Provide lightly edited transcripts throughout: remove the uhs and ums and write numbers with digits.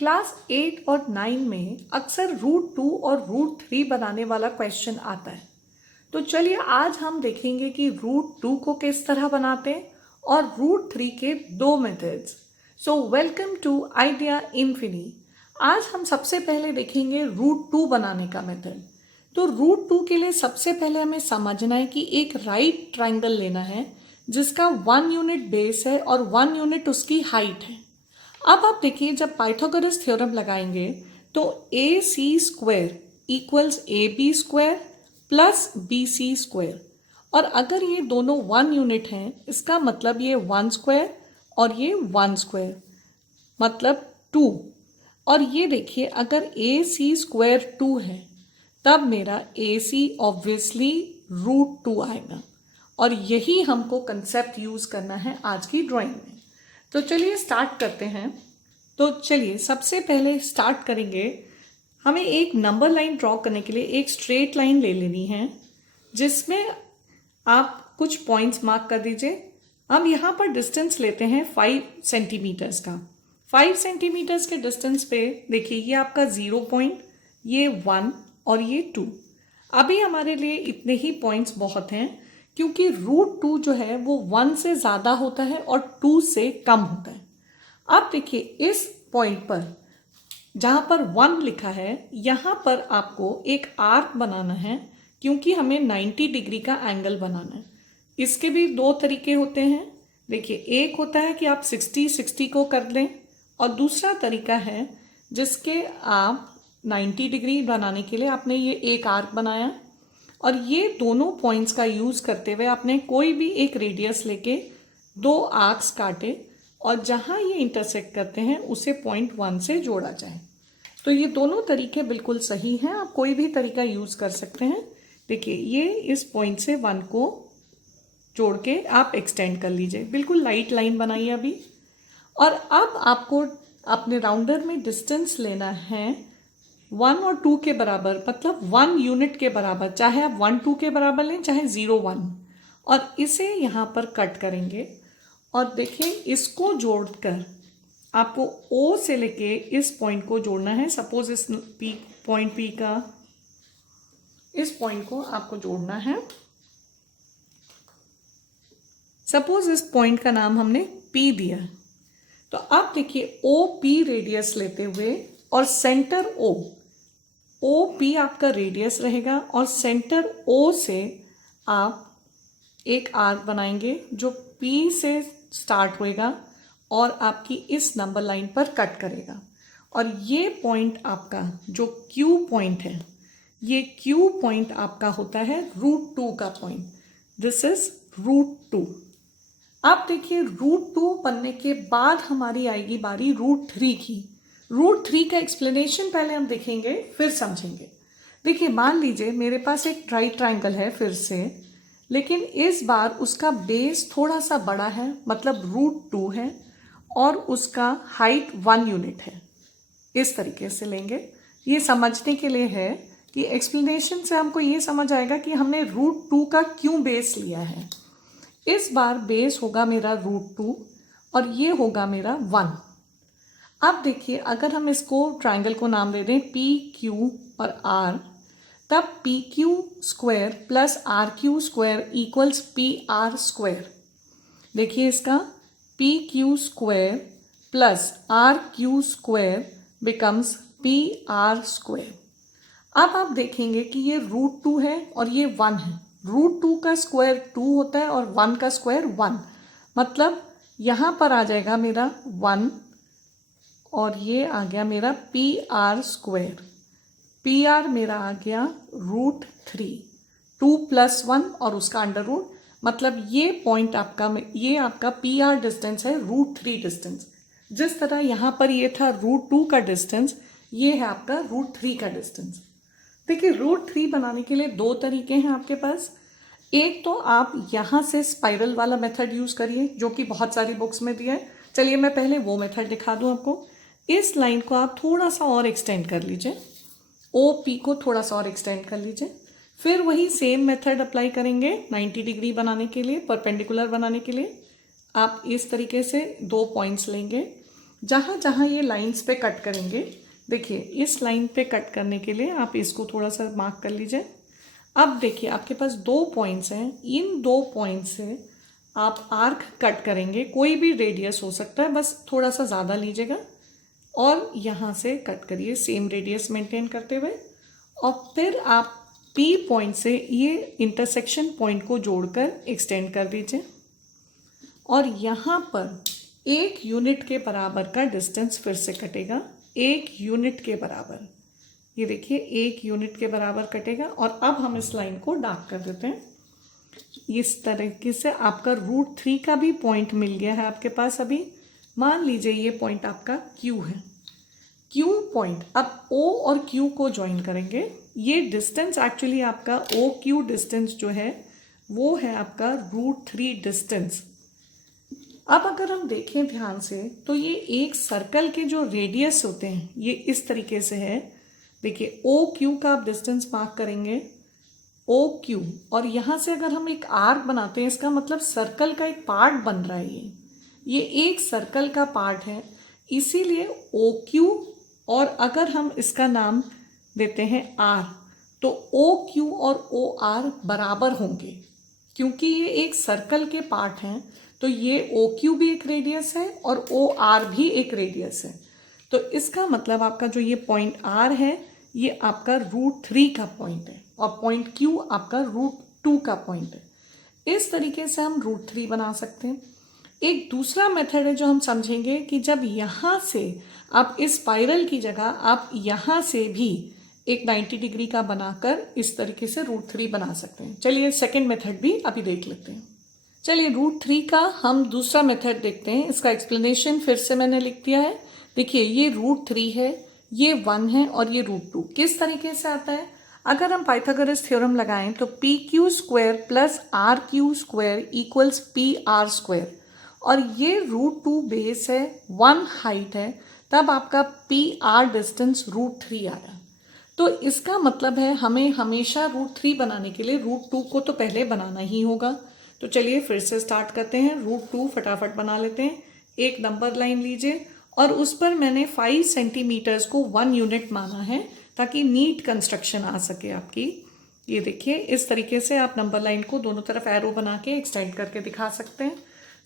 Class 8 और 9 में अक्सर रूट 2 और रूट 3 बनाने वाला क्वेश्चन आता है। तो चलिए आज हम देखेंगे कि रूट 2 को किस तरह बनाते हैं और रूट 3 के दो methods. So welcome to Idea Infini. आज हम सबसे पहले देखेंगे रूट 2 बनाने का मेथड। तो रूट 2 के लिए सबसे पहले हमें समझना है कि एक राइट ट्राइंगल लेना है जिसका 1 यूनिट बेस है और 1 यूनिट उसकी हाइट है। अब आप देखिए, जब पाइथागोरस थ्योरम लगाएंगे तो A C square equals A B square plus B C square, और अगर ये दोनों 1 यूनिट हैं इसका मतलब ये 1 स्क्वायर और ये 1 स्क्वायर मतलब 2। और ये देखिए, अगर ए सी स्क्वायर 2 है तब मेरा ए सी ऑब्वियसली रूट 2 आएगा, और यही हमको कंसेप्ट यूज करना है आज की ड्राइंग में। तो चलिए स्टार्ट करते हैं। तो चलिए सबसे पहले स्टार्ट करेंगे। हमें एक नंबर लाइन ड्रॉ करने के लिए एक स्ट्रेट लाइन ले लेनी है जिसमें आप कुछ पॉइंट्स मार्क कर दीजिए। हम यहाँ पर डिस्टेंस लेते हैं 5 सेंटीमीटर्स का। 5 सेंटीमीटर्स के डिस्टेंस पे देखिए, ये आपका 0 पॉइंट, ये 1 और ये 2। अभी हमारे लिए इतने ही पॉइंट्स बहुत हैं क्योंकि रूट 2 जो है वो 1 से ज़्यादा होता है और 2 से कम होता है। अब देखिए, इस पॉइंट पर जहाँ पर 1 लिखा है यहाँ पर आपको एक आर्क बनाना है क्योंकि हमें 90 डिग्री का एंगल बनाना है। इसके भी दो तरीके होते हैं। देखिए, एक होता है कि आप 60-60 को कर लें, और दूसरा तरीका है जिसके आप 90 डिग्री बनाने के लिए आपने ये एक आर्क बनाया, और ये दोनों पॉइंट्स का यूज़ करते हुए आपने कोई भी एक रेडियस लेके दो आर्क्स काटे, और जहाँ ये इंटरसेक्ट करते हैं उसे पॉइंट 1 से जोड़ा जाए। तो ये दोनों तरीके बिल्कुल सही हैं, आप कोई भी तरीका यूज़ कर सकते हैं। देखिए, ये इस पॉइंट से 1 को जोड़ के आप एक्सटेंड कर लीजिए, बिल्कुल लाइट लाइन बनाइए अभी। और अब आपको अपने राउंडर में डिस्टेंस लेना है 1 और 2 के बराबर, मतलब 1 यूनिट के बराबर, चाहे आप 1 2 के बराबर लें चाहे 0 1, और इसे यहाँ पर कट करेंगे। और देखिए, इसको जोड़कर आपको O से लेके इस पॉइंट को जोड़ना है। सपोज इस पॉइंट P का इस पॉइंट को आपको जोड़ना है। सपोज इस पॉइंट का नाम हमने P दिया। तो अब देखिए, OP रेडियस लेते हुए और सेंटर OP आपका रेडियस रहेगा, और सेंटर O से आप एक आर्क बनाएंगे जो P से स्टार्ट होएगा और आपकी इस नंबर लाइन पर कट करेगा। और ये पॉइंट आपका जो Q पॉइंट है, ये Q पॉइंट आपका होता है रूट 2 का पॉइंट। This is root 2। अब देखिए, रूट 2 बनने के बाद हमारी आएगी बारी रूट 3 की। रूट 3 का एक्सप्लेनेशन पहले हम देखेंगे, फिर समझेंगे। देखिए, मान लीजिए मेरे पास एक राइट ट्राइंगल है फिर से, लेकिन इस बार उसका बेस थोड़ा सा बड़ा है, मतलब रूट 2 है, और उसका हाइट 1 यूनिट है। इस तरीके से लेंगे। ये समझने के लिए है कि एक्सप्लेनेशन से हमको ये समझ आएगा कि हमने रूट 2 का क्यों बेस लिया है। इस बार बेस होगा मेरा रूट 2 और ये होगा मेरा 1। अब देखिए, अगर हम इसको ट्राइंगल को नाम दे दें पी क्यू और आर, तब P Q square plus R Q square equals P R square. देखिए, इसका P Q square plus R Q square becomes P R square. अब आप देखेंगे कि ये रूट 2 है और ये 1 है। रूट 2 का स्क्वायर 2 होता है और 1 का स्क्वायर 1, मतलब यहाँ पर आ जाएगा मेरा 1 और ये आ गया मेरा P R square. P R मेरा आ गया रूट 3, 2 + 1 और उसका अंडर रूट, मतलब ये पॉइंट आपका, ये आपका पी आर डिस्टेंस है रूट 3 डिस्टेंस। जिस तरह यहाँ पर ये था रूट 2 का डिस्टेंस, ये है आपका रूट 3 का डिस्टेंस। देखिए, रूट 3 बनाने के लिए दो तरीके हैं आपके पास। एक तो आप यहाँ से स्पाइरल वाला मेथड यूज़ करिए जो कि बहुत सारी बुक्स में दिया है। चलिए मैं पहले वो मेथड दिखा दूँ आपको। इस लाइन को आप थोड़ा सा और एक्सटेंड कर लीजिए, OP को थोड़ा सा और एक्सटेंड कर लीजिए। फिर वही सेम मेथड अप्लाई करेंगे 90 डिग्री बनाने के लिए, परपेंडिकुलर बनाने के लिए। आप इस तरीके से दो पॉइंट्स लेंगे जहाँ जहाँ ये लाइंस पे कट करेंगे, देखिए इस लाइन पे कट करने के लिए आप इसको थोड़ा सा मार्क कर लीजिए। अब देखिए आपके पास 2 पॉइंट्स हैं, इन 2 पॉइंट से आप आर्क कट करेंगे, कोई भी रेडियस हो सकता है, बस थोड़ा सा ज़्यादा लीजिएगा और यहाँ से कट करिए सेम रेडियस मेंटेन करते हुए। और फिर आप P पॉइंट से ये इंटरसेक्शन पॉइंट को जोड़कर एक्सटेंड कर दीजिए और यहाँ पर 1 यूनिट के बराबर का डिस्टेंस फिर से कटेगा, 1 यूनिट के बराबर। ये देखिए 1 यूनिट के बराबर कटेगा। और अब हम इस लाइन को डार्क कर देते हैं। इस तरीके से आपका √3 का भी पॉइंट मिल गया है आपके पास। अभी मान लीजिए ये पॉइंट आपका Q है, Q पॉइंट। अब O और Q को ज्वाइन करेंगे। ये डिस्टेंस एक्चुअली आपका OQ डिस्टेंस जो है वो है आपका √3 डिस्टेंस। अब अगर हम देखें ध्यान से तो ये एक सर्कल के जो रेडियस होते हैं ये इस तरीके से है। देखिए OQ का आप डिस्टेंस मार्क करेंगे, OQ, और यहाँ से अगर हम एक आर्क बनाते हैं इसका मतलब सर्कल का एक पार्ट बन रहा है। ये एक सर्कल का पार्ट है, इसीलिए OQ, और अगर हम इसका नाम देते हैं R तो OQ और OR बराबर होंगे क्योंकि ये एक सर्कल के पार्ट हैं। तो ये OQ भी एक रेडियस है और OR भी एक रेडियस है। तो इसका मतलब आपका जो ये पॉइंट R है ये आपका √3 का पॉइंट है और पॉइंट Q आपका √2 का पॉइंट है। इस तरीके से हम √3 बना सकते हैं। एक दूसरा मेथड है जो हम समझेंगे कि जब यहाँ से आप इस स्पाइरल की जगह आप यहाँ से भी एक 90 डिग्री का बनाकर इस तरीके से √3 बना सकते हैं। चलिए सेकंड मेथड भी अभी देख लेते हैं। चलिए √3 का हम दूसरा मेथड देखते हैं। इसका एक्सप्लेनेशन फिर से मैंने लिख दिया है। देखिए ये √3 है, ये 1 है और ये √2 किस तरीके से आता है। अगर हम पाइथागोरस थ्योरम लगाएं तो PQ² + RQ² = PR² और ये √2 बेस है, 1 हाइट है, तब आपका PR डिस्टेंस √3 आया। तो इसका मतलब है हमें हमेशा √3 बनाने के लिए √2 को तो पहले बनाना ही होगा। तो चलिए फिर से स्टार्ट करते हैं। √2 फटाफट बना लेते हैं। एक नंबर लाइन लीजिए और उस पर मैंने 5 सेंटीमीटर्स को 1 यूनिट माना है ताकि नीट कंस्ट्रक्शन आ सके आपकी। ये देखिए इस तरीके से आप नंबर लाइन को दोनों तरफ एरो बना के एक्सटेंड करके दिखा सकते हैं।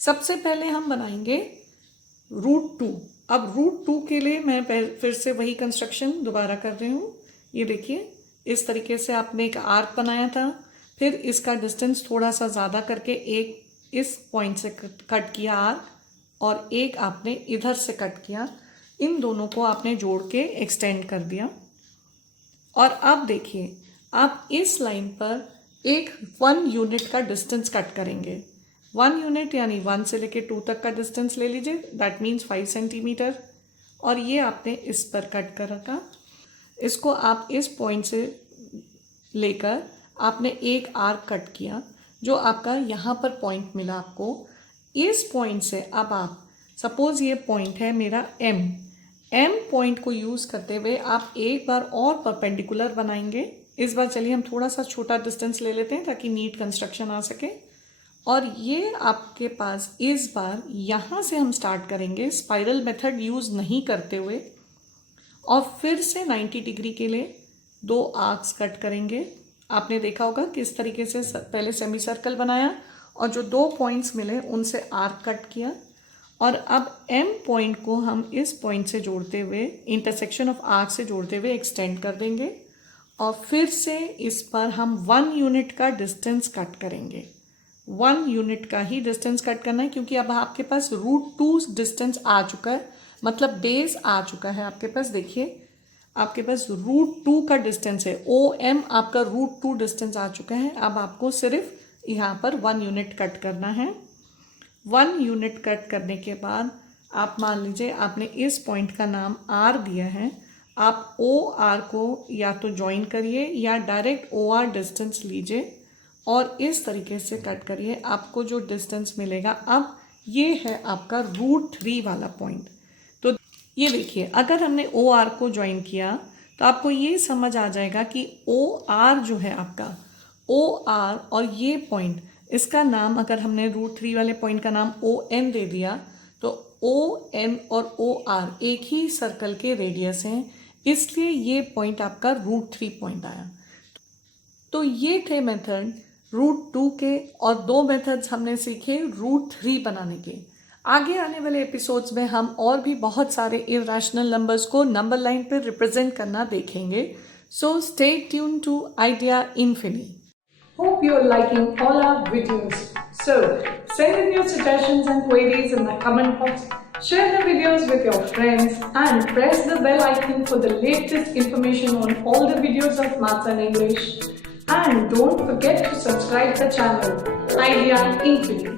सबसे पहले हम बनाएंगे √2। अब √2 के लिए मैं फिर से वही कंस्ट्रक्शन दोबारा कर रही हूँ। ये देखिए इस तरीके से आपने एक आर्क बनाया था, फिर इसका डिस्टेंस थोड़ा सा ज़्यादा करके एक इस पॉइंट से कट किया आर्क और एक आपने इधर से कट किया। इन दोनों को आपने जोड़ के एक्सटेंड कर दिया। और अब देखिए आप इस लाइन पर एक 1 यूनिट का डिस्टेंस कट करेंगे। 1 यूनिट यानी 1 से लेके 2 तक का डिस्टेंस ले लीजिए, दैट मीन्स 5 सेंटीमीटर। और ये आपने इस पर कट कर रखा। इसको आप इस पॉइंट से लेकर आपने एक आर्क कट किया जो आपका यहाँ पर पॉइंट मिला आपको। इस पॉइंट से अब आप सपोज ये पॉइंट है मेरा M पॉइंट को यूज़ करते हुए आप एक बार और परपेंडिकुलर बनाएंगे। इस बार चलिए हम थोड़ा सा छोटा डिस्टेंस ले लेते हैं ताकि नीट कंस्ट्रक्शन आ सके। और ये आपके पास इस बार यहाँ से हम स्टार्ट करेंगे स्पाइरल मेथड यूज़ नहीं करते हुए और फिर से 90 डिग्री के लिए 2 आर्क्स कट करेंगे। आपने देखा होगा किस तरीके से पहले सेमी सर्कल बनाया और जो 2 पॉइंट्स मिले उनसे आर्क कट किया। और अब M पॉइंट को हम इस पॉइंट से जोड़ते हुए इंटरसेक्शन ऑफ आर्क से जोड़ते हुए एक्सटेंड कर देंगे और फिर से इस पर हम 1 यूनिट का डिस्टेंस कट करेंगे। 1 यूनिट का ही डिस्टेंस कट करना है क्योंकि अब आपके पास √2 डिस्टेंस आ चुका है, मतलब बेस आ चुका है आपके पास। देखिए आपके पास √2 का डिस्टेंस है, OM आपका √2 डिस्टेंस आ चुका है। अब आपको सिर्फ यहाँ पर 1 यूनिट कट करना है। 1 यूनिट कट करने के बाद आप मान लीजिए आपने इस पॉइंट का नाम R दिया है। आप OR को या तो ज्वाइन करिए या डायरेक्ट OR डिस्टेंस लीजिए और इस तरीके से कट करिए। आपको जो डिस्टेंस मिलेगा अब ये है आपका √3 वाला पॉइंट। तो ये देखिए अगर हमने OR को ज्वाइन किया तो आपको ये समझ आ जाएगा कि OR जो है आपका OR और ये पॉइंट, इसका नाम अगर हमने √3 वाले पॉइंट का नाम ON दे दिया तो ON और OR एक ही सर्कल के रेडियस हैं, इसलिए ये पॉइंट आपका √3 पॉइंट आया। तो ये थे मेथड √2 के, और 2 मेथड्स हमने सीखे √3 बनाने के। आगे आने वाले एपिसोड्स में हम और भी बहुत सारे इरेशनल नंबर्स को नंबर लाइन पर रिप्रेजेंट करना देखेंगे। So stay tune to Idea Infini. Hope you're liking all our videos. So, send in your suggestions and queries in the comment box. Share the videos with your friends and press the bell icon for the latest information on all the videos of Maths and English. And don't forget to subscribe the channel Idea Infinity.